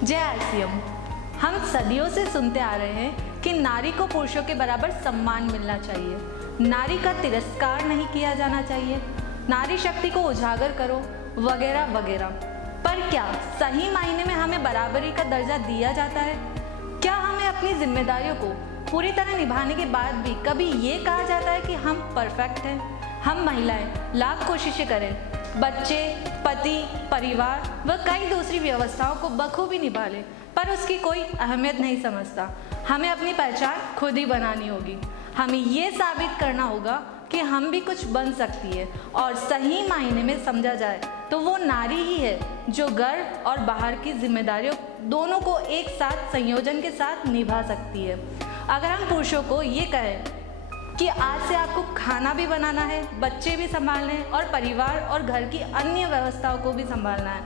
जय आरसीएम। हम सदियों से सुनते आ रहे हैं कि नारी को पुरुषों के बराबर सम्मान मिलना चाहिए, नारी का तिरस्कार नहीं किया जाना चाहिए, नारी शक्ति को उजागर करो वगैरह वगैरह। पर क्या सही मायने में हमें बराबरी का दर्जा दिया जाता है? क्या हमें अपनी जिम्मेदारियों को पूरी तरह निभाने के बाद भी कभी ये कहा जाता है कि हम परफेक्ट हैं? हम महिलाएं लाख कोशिशें करें, बच्चे, पति, परिवार व कई दूसरी व्यवस्थाओं को बखूबी निभा लें, पर उसकी कोई अहमियत नहीं समझता। हमें अपनी पहचान खुद ही बनानी होगी। हमें ये साबित करना होगा कि हम भी कुछ बन सकती है, और सही मायने में समझा जाए तो वो नारी ही है जो घर और बाहर की जिम्मेदारियों दोनों को एक साथ संयोजन के साथ निभा सकती है। अगर हम पुरुषों को ये कहें कि आज से आपको खाना भी बनाना है, बच्चे भी संभालने हैं और परिवार और घर की अन्य व्यवस्थाओं को भी संभालना है,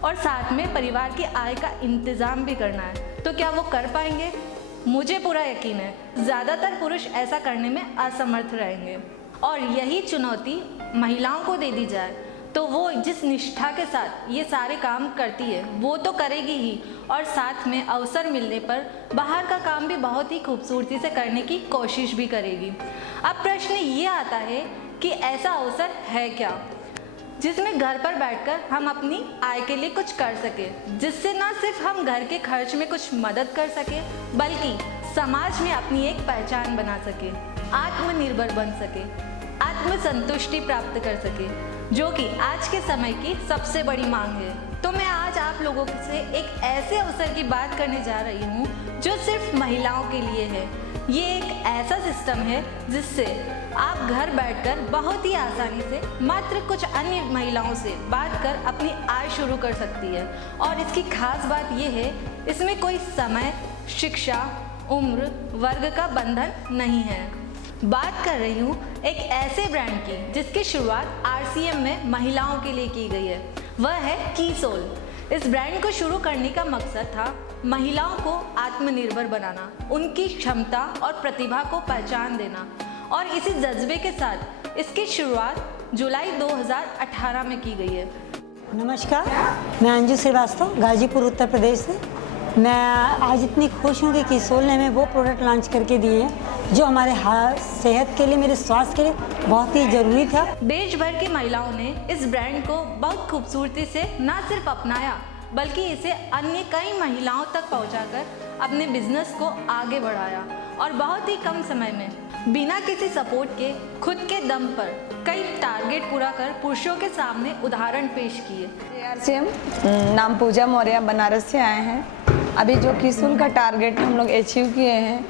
और साथ में परिवार की आय का इंतज़ाम भी करना है, तो क्या वो कर पाएंगे? मुझे पूरा यकीन है ज़्यादातर पुरुष ऐसा करने में असमर्थ रहेंगे। और यही चुनौती महिलाओं को दे दी जाए तो वो जिस निष्ठा के साथ ये सारे काम करती है वो तो करेगी ही, और साथ में अवसर मिलने पर बाहर का काम भी बहुत ही खूबसूरती से करने की कोशिश भी करेगी। अब प्रश्न ये आता है कि ऐसा अवसर है क्या जिसमें घर पर बैठकर हम अपनी आय के लिए कुछ कर सके, जिससे न सिर्फ हम घर के खर्च में कुछ मदद कर सके बल्कि समाज में अपनी एक पहचान बना सके, आत्मनिर्भर बन सके, आत्मसंतुष्टि प्राप्त कर सके, जो कि आज के समय की सबसे बड़ी मांग है। तो मैं आज आप लोगों से एक ऐसे अवसर की बात करने जा रही हूँ जो सिर्फ महिलाओं के लिए है। ये एक ऐसा सिस्टम है जिससे आप घर बैठकर बहुत ही आसानी से मात्र कुछ अन्य महिलाओं से बात कर अपनी आय शुरू कर सकती है। और इसकी खास बात ये है, इसमें कोई समय, शिक्षा, उम्र, वर्ग का बंधन नहीं है। बात कर रही हूँ एक ऐसे ब्रांड की जिसकी शुरुआत आरसीएम में महिलाओं के लिए की गई है, वह है कीसोल। इस ब्रांड को शुरू करने का मकसद था महिलाओं को आत्मनिर्भर बनाना, उनकी क्षमता और प्रतिभा को पहचान देना, और इसी जज्बे के साथ इसकी शुरुआत जुलाई 2018 में की गई है। नमस्कार, मैं अंजू श्रीवास्तव, गाजीपुर उत्तर प्रदेश से। मैं आज इतनी खुश हूँ कि कीसोल ने हमें वो प्रोडक्ट लॉन्च करके दिए हैं जो हमारे सेहत के लिए, मेरे स्वास्थ्य के लिए बहुत ही ज़रूरी था। देश भर की महिलाओं ने इस ब्रांड को बहुत खूबसूरती से न सिर्फ अपनाया बल्कि इसे अन्य कई महिलाओं तक पहुंचाकर अपने बिजनेस को आगे बढ़ाया, और बहुत ही कम समय में बिना किसी सपोर्ट के खुद के दम पर कई टारगेट पूरा कर पुरुषों के सामने उदाहरण पेश किए। आरसीएम, नाम पूजा मौर्य, बनारस से आए हैं। अभी जो कीसोल का टारगेट हम लोग अचीव किए हैं,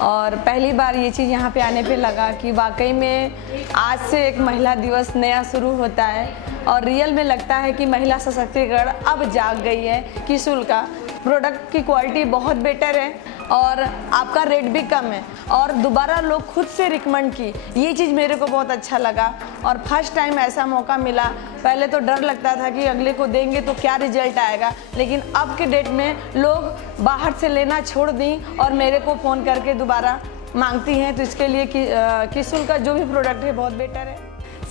और पहली बार ये चीज़ यहाँ पे आने पे लगा कि वाकई में आज से एक महिला दिवस नया शुरू होता है, और रियल में लगता है कि महिला सशक्तिकरण अब जाग गई है। कीसोल का प्रोडक्ट की क्वालिटी बहुत बेटर है और आपका रेट भी कम है, और दोबारा लोग खुद से रिकमेंड की, ये चीज़ मेरे को बहुत अच्छा लगा। और फर्स्ट टाइम ऐसा मौका मिला। पहले तो डर लगता था कि अगले को देंगे तो क्या रिजल्ट आएगा, लेकिन अब के डेट में लोग बाहर से लेना छोड़ दी और मेरे को फ़ोन करके दोबारा मांगती हैं। तो इसके लिए कीसोल का जो भी प्रोडक्ट है बहुत बेटर है।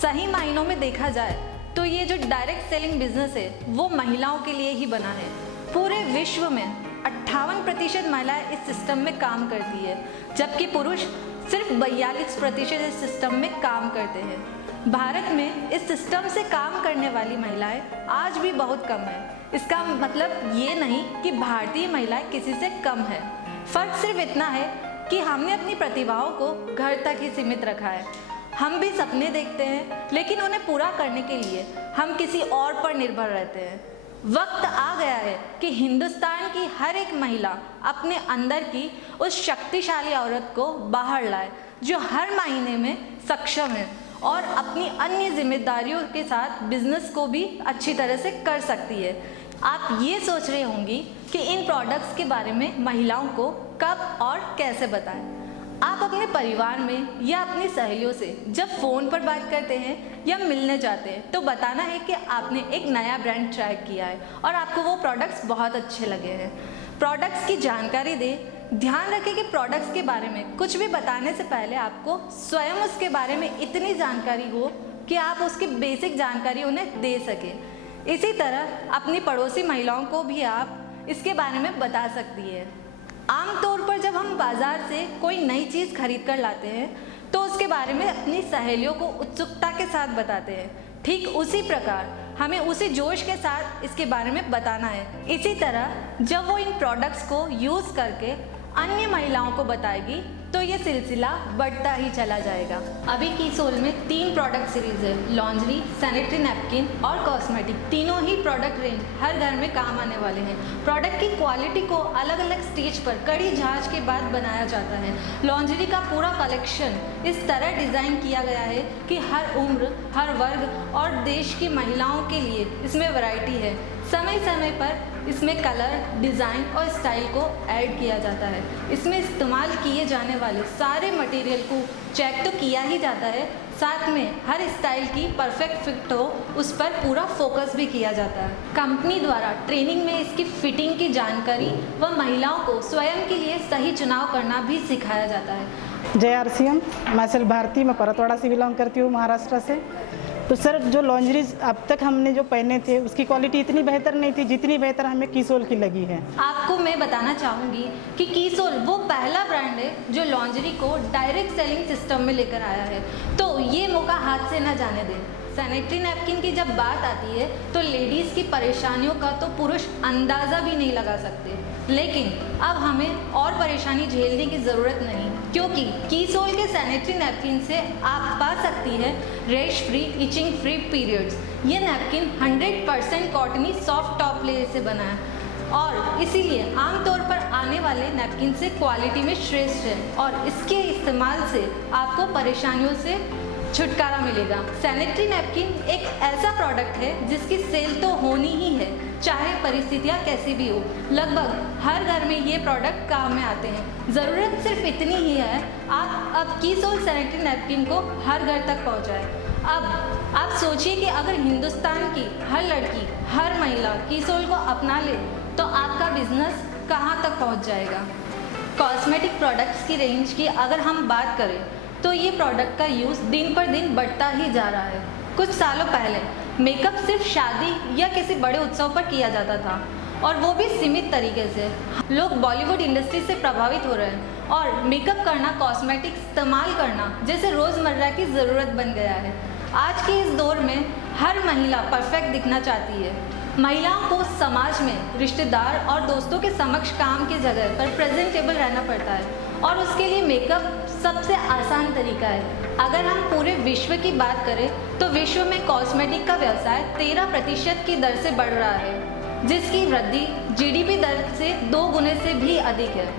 सही मायनों में देखा जाए तो ये जो डायरेक्ट सेलिंग बिजनेस है वो महिलाओं के लिए ही बना है। पूरे विश्व में 58% महिलाएं इस सिस्टम में काम करती है, जबकि पुरुष सिर्फ 42% इस सिस्टम में काम करते हैं। भारत में इस सिस्टम से काम करने वाली महिलाएं आज भी बहुत कम है। इसका मतलब ये नहीं कि भारतीय महिलाएं किसी से कम है, फर्क सिर्फ इतना है कि हमने अपनी प्रतिभाओं को घर तक ही सीमित रखा है। हम भी सपने देखते हैं, लेकिन उन्हें पूरा करने के लिए हम किसी और पर निर्भर रहते हैं। वक्त आ गया है कि हिंदुस्तान की हर एक महिला अपने अंदर की उस शक्तिशाली औरत को बाहर लाए जो हर मायने में सक्षम है और अपनी अन्य जिम्मेदारियों के साथ बिजनेस को भी अच्छी तरह से कर सकती है। आप ये सोच रहे होंगी कि इन प्रोडक्ट्स के बारे में महिलाओं को कब और कैसे बताएं। आप अपने परिवार में या अपनी सहेलियों से जब फ़ोन पर बात करते हैं या मिलने जाते हैं तो बताना है कि आपने एक नया ब्रांड ट्राई किया है और आपको वो प्रोडक्ट्स बहुत अच्छे लगे हैं। प्रोडक्ट्स की जानकारी दें। ध्यान रखें कि प्रोडक्ट्स के बारे में कुछ भी बताने से पहले आपको स्वयं उसके बारे में इतनी जानकारी हो कि आप उसकी बेसिक जानकारी उन्हें दे सकें। इसी तरह अपनी पड़ोसी महिलाओं को भी आप इसके बारे में बता सकती है। आमतौर पर जब हम बाज़ार से कोई नई चीज़ खरीद कर लाते हैं तो उसके बारे में अपनी सहेलियों को उत्सुकता के साथ बताते हैं। ठीक उसी प्रकार हमें उसी जोश के साथ इसके बारे में बताना है। इसी तरह जब वो इन प्रोडक्ट्स को यूज़ करके अन्य महिलाओं को बताएगी तो ये सिलसिला बढ़ता ही चला जाएगा। अभी कीसोल में 3 प्रोडक्ट सीरीज़ है, लॉन्ड्री, सैनिटरी नैपकिन और कॉस्मेटिक। तीनों ही प्रोडक्ट रेंज हर घर में काम आने वाले हैं। प्रोडक्ट की क्वालिटी को अलग अलग स्टेज पर कड़ी जांच के बाद बनाया जाता है। लॉन्ड्री का पूरा कलेक्शन इस तरह डिज़ाइन किया गया है कि हर उम्र, हर वर्ग और देश की महिलाओं के लिए इसमें वैरायटी है। समय समय पर इसमें कलर, डिज़ाइन और स्टाइल को ऐड किया जाता है। इसमें इस्तेमाल किए जाने वाले सारे मटेरियल को चेक तो किया ही जाता है, साथ में हर स्टाइल की परफेक्ट फिट हो उस पर पूरा फोकस भी किया जाता है। कंपनी द्वारा ट्रेनिंग में इसकी फिटिंग की जानकारी व महिलाओं को स्वयं के लिए सही चुनाव करना भी सिखाया जाता है। जय RCM, मैं सल भारती, मैं परतवाड़ा से बिलोंग करती हूँ, महाराष्ट्र से। तो सर, जो लॉन्जरीज अब तक हमने जो पहने थे उसकी क्वालिटी इतनी बेहतर नहीं थी जितनी बेहतर हमें कीसोल की लगी है। आपको मैं बताना चाहूँगी कि कीसोल वो पहला ब्रांड है जो लॉन्जरी को डायरेक्ट सेलिंग सिस्टम में लेकर आया है, तो ये मौका हाथ से न जाने दें। सैनिटरी नैपकिन की जब बात आती है तो लेडीज़ की परेशानियों का तो पुरुष अंदाज़ा भी नहीं लगा सकते, लेकिन अब हमें और परेशानी झेलने की ज़रूरत नहीं, क्योंकि कीसोल के सैनिटरी नैपकिन से आप पा सकती है rash free, itching free periods. ये napkin 100% cottony soft top layer से बना है और इसीलिए आमतौर पर आने वाले नैपकिन से क्वालिटी में श्रेष्ठ है और इसके इस्तेमाल से आपको परेशानियों से छुटकारा मिलेगा। सैनिटरी नैपकिन एक ऐसा प्रोडक्ट है जिसकी सेल तो होनी ही है, चाहे परिस्थितियाँ कैसी भी हो। लगभग हर घर में ये प्रोडक्ट काम में आते हैं। ज़रूरत सिर्फ इतनी ही है, आप कीसोल सैनिटरी नैपकिन को हर घर तक पहुँचाएं। अब आप सोचिए कि अगर हिंदुस्तान की हर लड़की, हर महिला कीसोल को अपना ले तो आपका बिजनेस कहाँ तक पहुँच जाएगा। कॉस्मेटिक प्रोडक्ट्स की रेंज की अगर हम बात करें तो ये प्रोडक्ट का यूज़ दिन पर दिन बढ़ता ही जा रहा है। कुछ सालों पहले मेकअप सिर्फ शादी या किसी बड़े उत्सव पर किया जाता था और वो भी सीमित तरीके से। लोग बॉलीवुड इंडस्ट्री से प्रभावित हो रहे हैं और मेकअप करना, कॉस्मेटिक इस्तेमाल करना जैसे रोज़मर्रा की ज़रूरत बन गया है। आज के इस दौर में हर महिला परफेक्ट दिखना चाहती है। महिलाओं को समाज में रिश्तेदार और दोस्तों के समक्ष काम की जगह पर प्रेजेंटेबल रहना पड़ता है और उसके लिए मेकअप सबसे आसान तरीका है। अगर हम पूरे विश्व की बात करें तो विश्व में कॉस्मेटिक का व्यवसाय 13% की दर से बढ़ रहा है, जिसकी वृद्धि GDP दर से 2 गुने से भी अधिक है।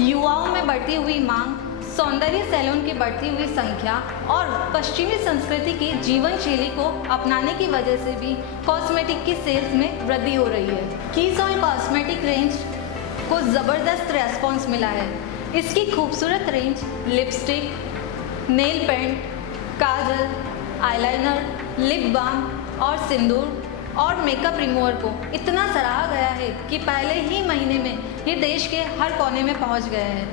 युवाओं में बढ़ती हुई मांग, सौंदर्य सैलून की बढ़ती हुई संख्या और पश्चिमी संस्कृति की जीवन शैली को अपनाने की वजह से भी कॉस्मेटिक की सेल्स में वृद्धि हो रही है। कीसोल कॉस्मेटिक रेंज को ज़बरदस्त रेस्पॉन्स मिला है। इसकी खूबसूरत रेंज लिपस्टिक, नेल पेंट, काजल, आईलाइनर, लिप बाम और सिंदूर और मेकअप रिमूवर को इतना सराहा गया है कि पहले ही महीने में ये देश के हर कोने में पहुंच गए हैं।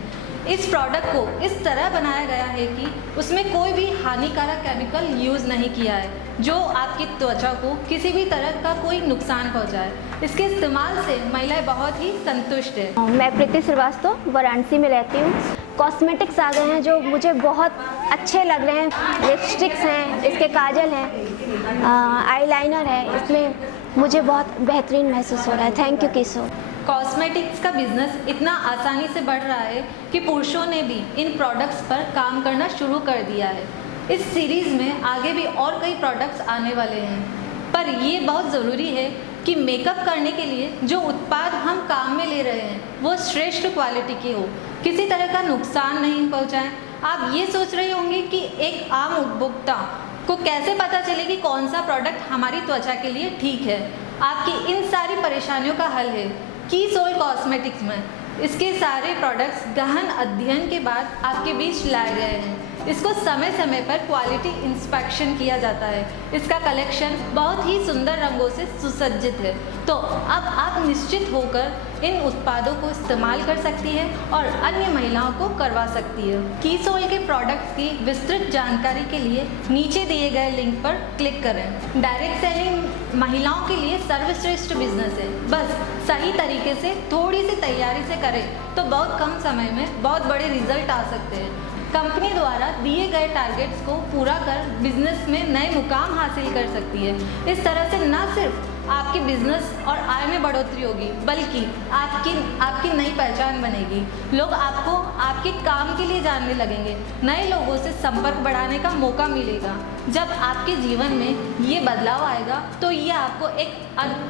इस प्रोडक्ट को इस तरह बनाया गया है कि उसमें कोई भी हानिकारक केमिकल यूज़ नहीं किया है जो आपकी त्वचा को किसी भी तरह का कोई नुकसान पहुंचाए। इसके इस्तेमाल से महिलाएं बहुत ही संतुष्ट है। मैं प्रीति श्रीवास्तव वाराणसी में रहती हूँ। कॉस्मेटिक्स आ गए हैं जो मुझे बहुत अच्छे लग रहे हैं। लिपस्टिक्स हैं, इसके काजल हैं, आईलाइनर है, इसमें मुझे बहुत बेहतरीन महसूस हो रहा है। थैंक यू कीसोल। कॉस्मेटिक्स का बिजनेस इतना आसानी से बढ़ रहा है कि पुरुषों ने भी इन प्रोडक्ट्स पर काम करना शुरू कर दिया है। इस सीरीज़ में आगे भी और कई प्रोडक्ट्स आने वाले हैं, पर ये बहुत ज़रूरी है कि मेकअप करने के लिए जो उत्पाद हम काम में ले रहे हैं वो श्रेष्ठ क्वालिटी की हो, किसी तरह का नुकसान नहीं पहुंचाएं। आप ये सोच रहे होंगे कि एक आम उपभोक्ता को कैसे पता चले कि कौन सा प्रोडक्ट हमारी त्वचा के लिए ठीक है। आपकी इन सारी परेशानियों का हल है कीसोल कॉस्मेटिक्स में। इसके सारे प्रोडक्ट्स गहन अध्ययन के बाद आपके बीच लाए गए हैं। इसको समय समय पर क्वालिटी इंस्पेक्शन किया जाता है। इसका कलेक्शन बहुत ही सुंदर रंगों से सुसज्जित है। तो अब आप निश्चित होकर इन उत्पादों को इस्तेमाल कर सकती है और अन्य महिलाओं को करवा सकती है। कीसोल के प्रोडक्ट्स की विस्तृत जानकारी के लिए नीचे दिए गए लिंक पर क्लिक करें। डायरेक्ट सेलिंग महिलाओं के लिए सर्वश्रेष्ठ बिजनेस है। बस सही तरीके से थोड़ी सी तैयारी से करें तो बहुत कम समय में बहुत बड़े रिजल्ट आ सकते हैं। कंपनी द्वारा दिए गए टारगेट्स को पूरा कर बिजनेस में नए मुकाम हासिल कर सकती है। इस तरह से न सिर्फ आपकी बिजनेस और आय में बढ़ोतरी होगी बल्कि आपकी नई पहचान बनेगी। लोग आपको आपके काम के लिए जानने लगेंगे। नए लोगों से संपर्क बढ़ाने का मौका मिलेगा। जब आपके जीवन में ये बदलाव आएगा तो ये आपको एक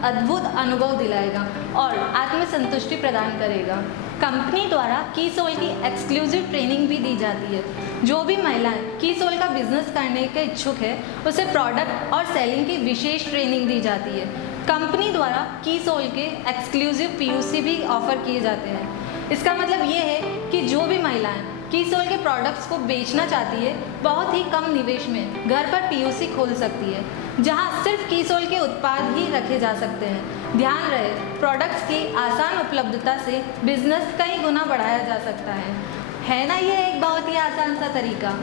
अद्भुत अनुभव दिलाएगा और आत्मसंतुष्टि प्रदान करेगा। कंपनी द्वारा कीसोल की एक्सक्लूसिव ट्रेनिंग भी दी जाती है। जो भी महिलाएं कीसोल का बिजनेस करने के इच्छुक है उसे प्रोडक्ट और सेलिंग की विशेष ट्रेनिंग दी जाती है। कंपनी द्वारा कीसोल के एक्सक्लूसिव पीयूसी भी ऑफर किए जाते हैं। इसका मतलब ये है कि जो भी महिलाएं कीसोल के प्रोडक्ट्स को बेचना चाहती है बहुत ही कम निवेश में घर पर पीयूसी खोल सकती है जहां सिर्फ कीसोल के उत्पाद ही रखे जा सकते हैं। ध्यान रहे, प्रोडक्ट्स की आसान उपलब्धता से बिजनेस कई गुना बढ़ाया जा सकता है ना। ये एक बहुत ही आसान सा तरीका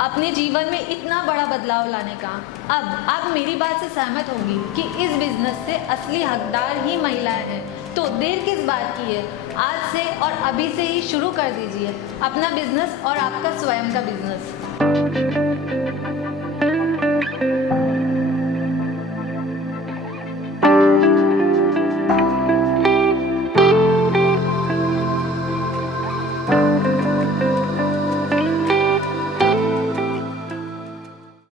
अपने जीवन में इतना बड़ा बदलाव लाने का। अब आप मेरी बात से सहमत होंगी कि इस बिजनेस से असली हकदार ही महिलाएं हैं। तो देर किस बात की है, आज से और अभी से ही शुरू कर दीजिए अपना बिजनेस और आपका स्वयं का बिजनेस।